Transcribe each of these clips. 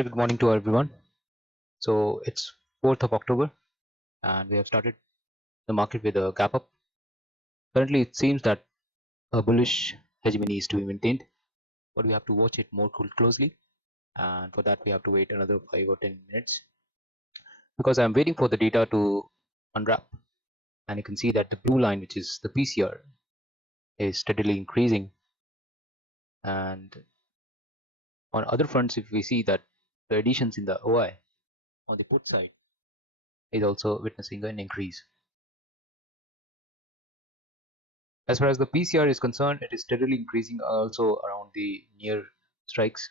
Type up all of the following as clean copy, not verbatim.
very good morning to everyone. So it's 4th of October and we have started the market with a gap up. Currently, it seems that a bullish hegemony is to be maintained, but we have to watch it more closely. And for that, we have to wait another 5 or 10 minutes because I'm waiting for the data to unwrap. And you can see that the blue line, which is the PCR, is steadily increasing. And on other fronts, if we see that the additions in the OI on the put side is also witnessing an increase. As far as the PCR is concerned, it is steadily increasing also around the near strikes.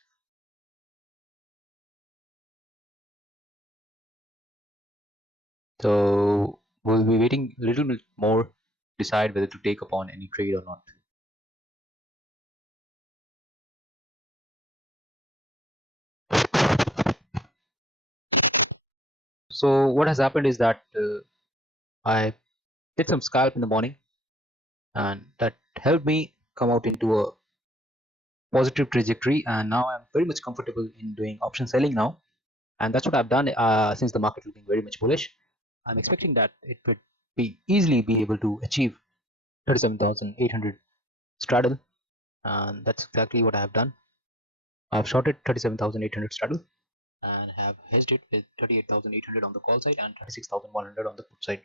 So we'll be waiting a little bit more to decide whether to take upon any trade or not. So what has happened is that I did some scalp in the morning and that helped me come out into a positive trajectory, and now I'm very much comfortable in doing option selling now, and that's what I've done since the market looking very much bullish. I'm expecting that it would be easily be able to achieve 37,800 straddle, and that's exactly what I have done. I've shorted 37,800 straddle and have hedged it with 38,800 on the call side and 36,100 on the put side.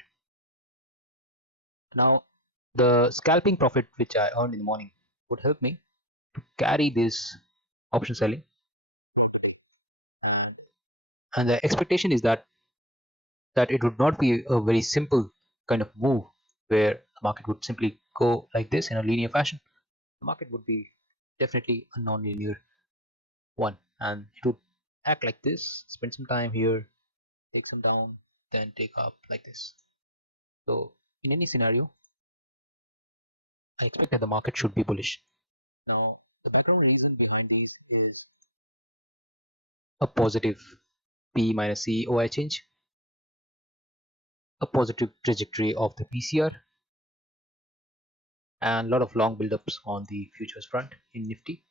Now the scalping profit which I earned in the morning would help me to carry this option selling, and the expectation is that it would not be a very simple kind of move where the market would simply go like this in a linear fashion. The market would be definitely a non-linear one, and it would act like this, spend some time here, take some down, then take up like this. So in any scenario, I expect that the market should be bullish. Now the background reason behind these is a positive P minus C OI change, a positive trajectory of the PCR, and a lot of long buildups on the futures front in Nifty,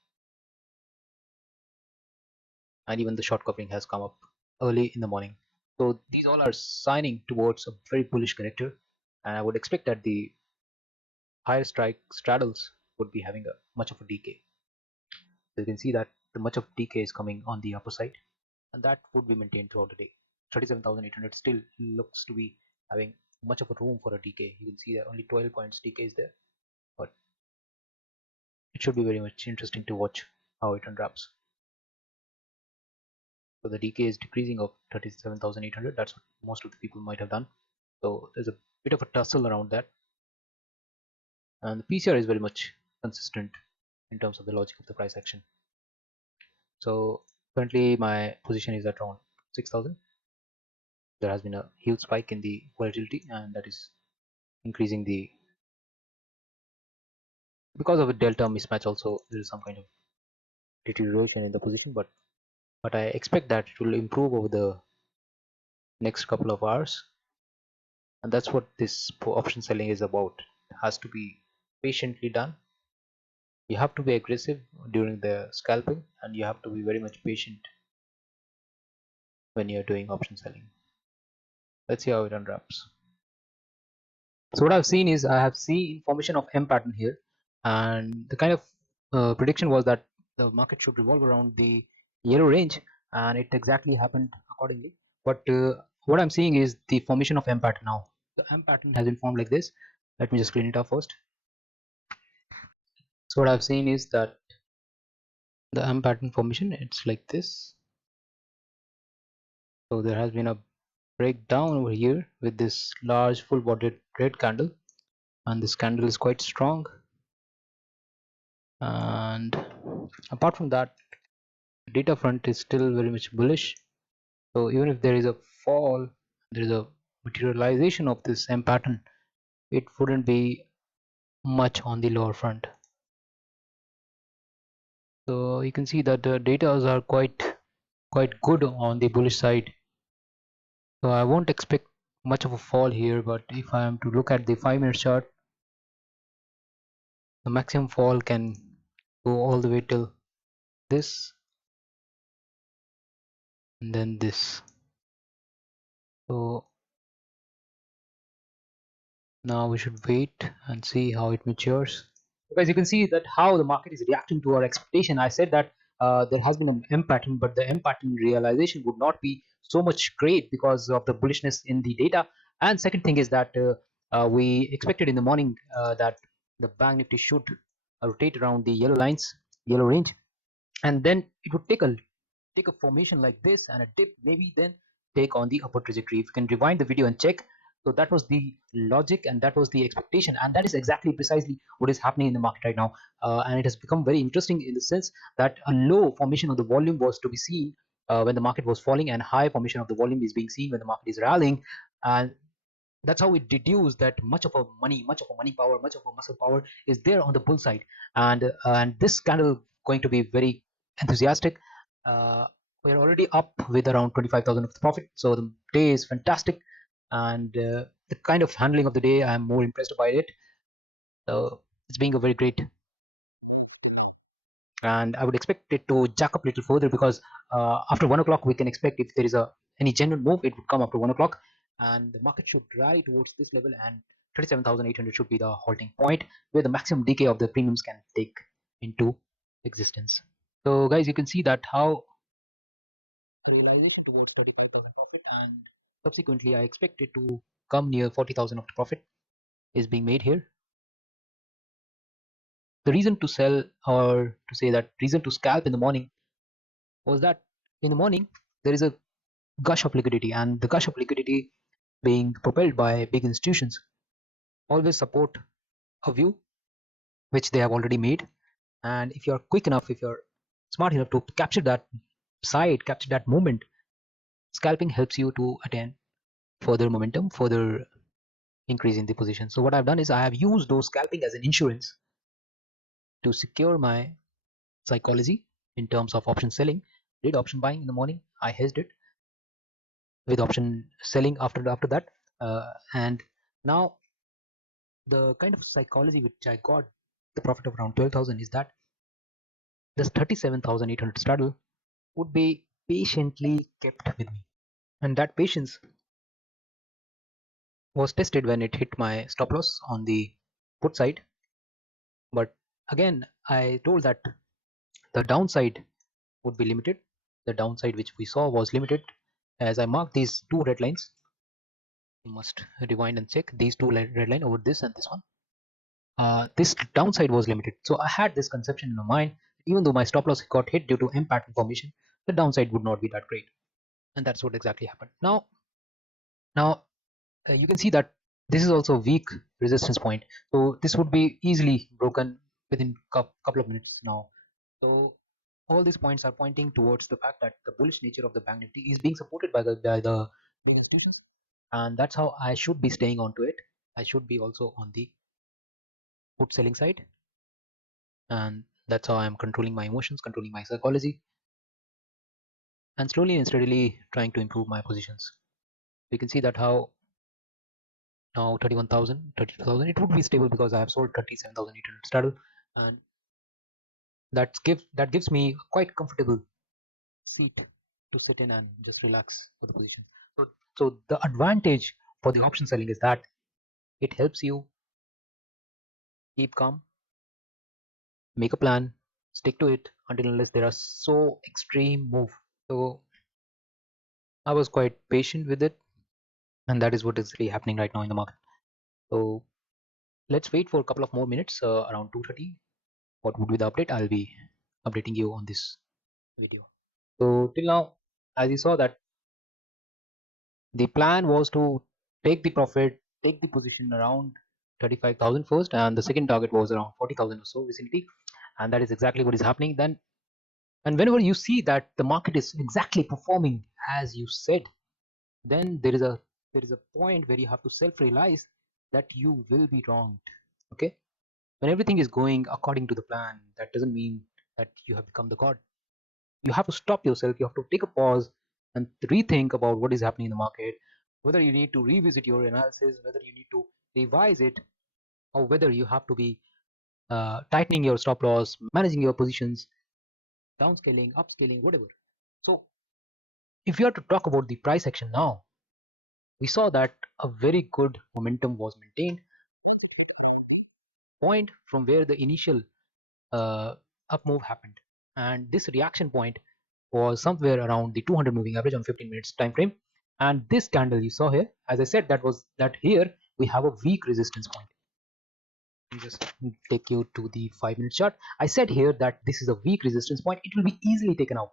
and even the short covering has come up early in the morning. So these all are signing towards a very bullish character, and I would expect that the higher strike straddles would be having a much of a decay. So you can see that the much of decay is coming on the upper side, and that would be maintained throughout the day. 37,800 still looks to be having much of a room for a decay. You can see that only 12 points decay is there, but it should be very much interesting to watch how it unwraps. So the decay is decreasing of 37,800. That's what most of the people might have done. So there's a bit of a tussle around that, and the PCR is very much consistent in terms of the logic of the price action. So currently my position is at around 6,000. There has been a huge spike in the volatility, and that is increasing the, because of a delta mismatch also there is some kind of deterioration in the position, but I expect that it will improve over the next couple of hours, and that's what this option selling is about. It has to be patiently done. You have to be aggressive during the scalping, and you have to be very much patient when you're doing option selling. Let's see how it unwraps. So what I've seen is I have seen formation of M pattern here, and the kind of prediction was that the market should revolve around the yellow range, and it exactly happened accordingly. But what I'm seeing is the formation of M pattern now. The M pattern has been formed like this. Let me just clean it up first. So what I've seen is that the M pattern formation, it's like this. So there has been a breakdown over here with this large full bodied red candle, and this candle is quite strong. And apart from that, data front is still very much bullish. So even if there is a fall, there is a materialization of this M pattern, it wouldn't be much on the lower front. So you can see that the data are quite good on the bullish side. So I won't expect much of a fall here, but if I am to look at the 5-minute chart, the maximum fall can go all the way till this, and then this. So now we should wait and see how it matures. Because you can see that how the market is reacting to our expectation. I said that there has been an M pattern, but the M pattern realization would not be so much great because of the bullishness in the data. And second thing is that we expected in the morning that the bank nifty should rotate around the yellow lines, yellow range, and then it would take a formation like this and a dip, maybe then take on the upward trajectory. If you can rewind the video and check, so that was the logic and that was the expectation, and that is exactly precisely what is happening in the market right now. And it has become very interesting in the sense that a low formation of the volume was to be seen when the market was falling, and high formation of the volume is being seen when the market is rallying. And that's how we deduce that much of our money, much of our money power, much of our muscle power is there on the bull side. And this candle going to be very enthusiastic. uh, we're already up with around 25,000 of the profit, so the day is fantastic. And the kind of handling of the day, I'm more impressed by it. So it's being a very great, and I would expect it to jack up a little further because after 1 o'clock we can expect, if there is a any genuine move, it would come after 1 o'clock, and the market should rally towards this level, and 37,800 should be the halting point where the maximum decay of the premiums can take into existence. So guys, you can see that how the realization towards 35,000 profit, and subsequently I expect it to come near 40,000 of the profit is being made here. The reason to sell, or to say that reason to scalp in the morning, was that in the morning there is a gush of liquidity, and the gush of liquidity being propelled by big institutions always support a view which they have already made. And if you're quick enough, if you're smart enough to capture that side, capture that moment, scalping helps you to attain further momentum, further increase in the position. So what I've done is I have used those scalping as an insurance to secure my psychology in terms of option selling. Did option buying in the morning, I hedged it with option selling after that. And now the kind of psychology which I got the profit of around 12,000 is that this 37,800 straddle would be patiently kept with me. And that patience was tested when it hit my stop loss on the put side. But again, I told that the downside would be limited. The downside which we saw was limited. As I marked these two red lines, you must rewind and check these two red line over this and this one. This downside was limited. So I had this conception in my mind, even though my stop loss got hit due to M pattern formation, the downside would not be that great. And that's what exactly happened. Now you can see that this is also a weak resistance point. So this would be easily broken within couple of minutes now. So all these points are pointing towards the fact that the bullish nature of the bank nifty is being supported by the big institutions, and that's how I should be staying on to it. I should be also on the put selling side, and that's how I'm controlling my emotions, controlling my psychology, and slowly and steadily trying to improve my positions. We can see that how now 31,000, 32,000, it would be stable because I have sold 37,800 straddle, and that gives me a quite comfortable seat to sit in and just relax for the position. So the advantage for the option selling is that it helps you keep calm, make a plan, stick to it until unless there are so extreme move. So I was quite patient with it, and that is what is really happening right now in the market. So let's wait for a couple of more minutes, around 2:30. What would be the update? I'll be updating you on this video. So till now, as you saw that the plan was to take the profit, take the position around 35,000 first, and the second target was around 40,000 or so recently, and that is exactly what is happening. Then, and whenever you see that the market is exactly performing as you said, then there is a point where you have to self-realize that you will be wronged. Okay, when everything is going according to the plan, that doesn't mean that you have become the god. You have to stop yourself, you have to take a pause and rethink about what is happening in the market, whether you need to revisit your analysis, whether you need to revise it, or whether you have to be tightening your stop loss, managing your positions, downscaling, upscaling, whatever. So if you are to talk about the price action now, we saw that a very good momentum was maintained point from where the initial uh, up move happened, and this reaction point was somewhere around the 200 moving average on 15 minutes time frame. And this candle you saw here, as I said, that here we have a weak resistance point. Let me just take you to the 5 minute chart. I said here that this is a weak resistance point. It will be easily taken out.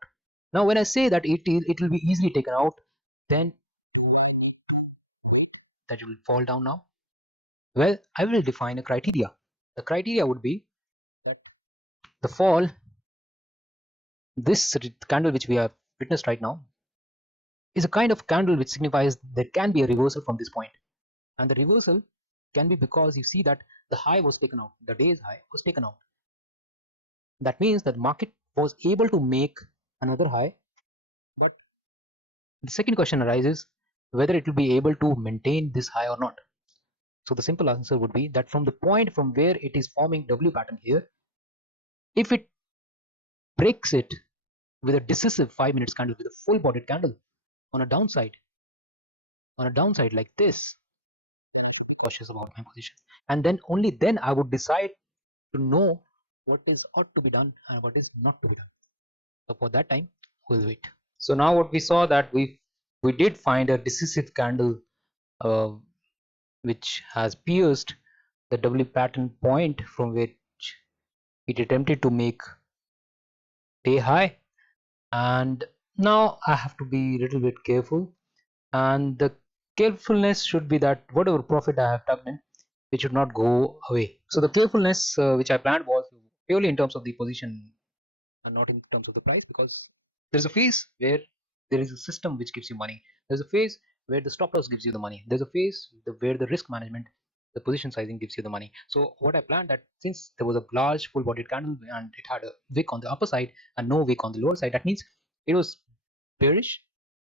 Now when I say that it will be easily taken out, then that it will fall down now. Well, I will define a criteria. The criteria would be that the fall, this candle which we have witnessed right now, is a kind of candle which signifies there can be a reversal from this point. And the reversal can be because you see that the high was taken out, the day's high was taken out. That means that market was able to make another high, but the second question arises whether it will be able to maintain this high or not. So the simple answer would be that from the point from where it is forming W pattern here, if it breaks it with a decisive 5 minutes candle, with a full bodied candle on a downside, like this, then I should be cautious about my position. And then only then I would decide to know what is ought to be done and what is not to be done. So for that time, we'll wait. So now what we saw that we did find a decisive candle uh, which has pierced the W pattern point from which it attempted to make day high. And now I have to be a little bit careful, and the carefulness should be that whatever profit I have tucked in, it should not go away. So the carefulness which I planned was purely in terms of the position and not in terms of the price, because there's a phase where there is a system which gives you money. There's a phase where the stop loss gives you the money. There's a phase where the risk management, the position sizing gives you the money. So what I planned, that since there was a large full bodied candle and it had a wick on the upper side and no wick on the lower side, that means it was bearish.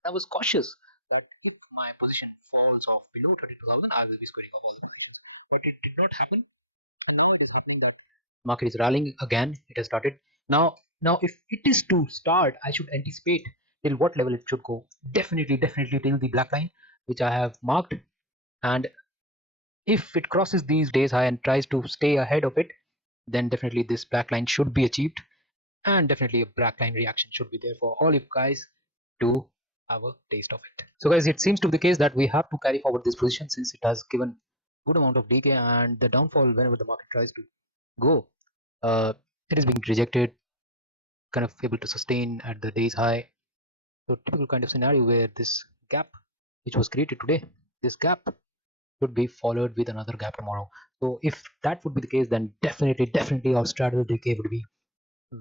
I was cautious that if my position falls off below 32,000, I will be squaring off all the positions. But it did not happen, and now it is happening that market is rallying again. It has started now. If it is to start, I should anticipate till what level it should go. Definitely till the black line which I have marked. And if it crosses these days high and tries to stay ahead of it, then definitely this black line should be achieved, and definitely a black line reaction should be there for all you guys to have a taste of it. So guys, it seems to be the case that we have to carry forward this position since it has given good amount of decay, and the downfall whenever the market tries to go, uh, it is being rejected, kind of able to sustain at the day's high. So typical kind of scenario where this gap which was created today, this gap should be followed with another gap tomorrow. So if that would be the case, then definitely our straddle decay would be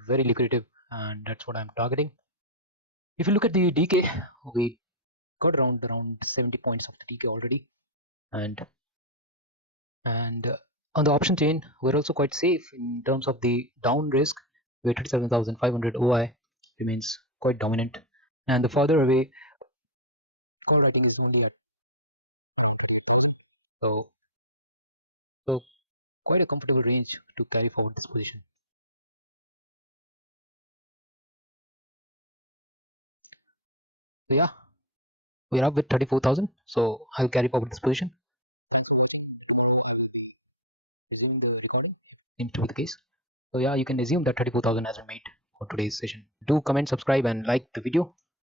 very lucrative, and that's what I'm targeting. If you look at the decay, we got around 70 points of the decay already, and on the option chain we're also quite safe in terms of the down risk, where 37,500 OI remains quite dominant, and the further away call writing is only at, so so quite a comfortable range to carry forward this position. So yeah, we're up with 34,000, so I'll carry forward this position. Resuming the recording, it seems to be the case. So yeah, you can assume that 34,000 has been made for today's session. Do comment, subscribe, and like the video.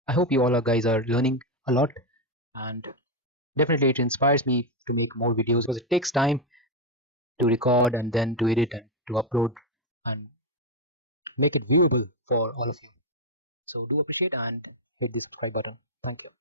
I hope you all are guys are learning a lot, and definitely it inspires me to make more videos because it takes time to record and then to edit and to upload and make it viewable for all of you. So do appreciate and hit the subscribe button. Thank you.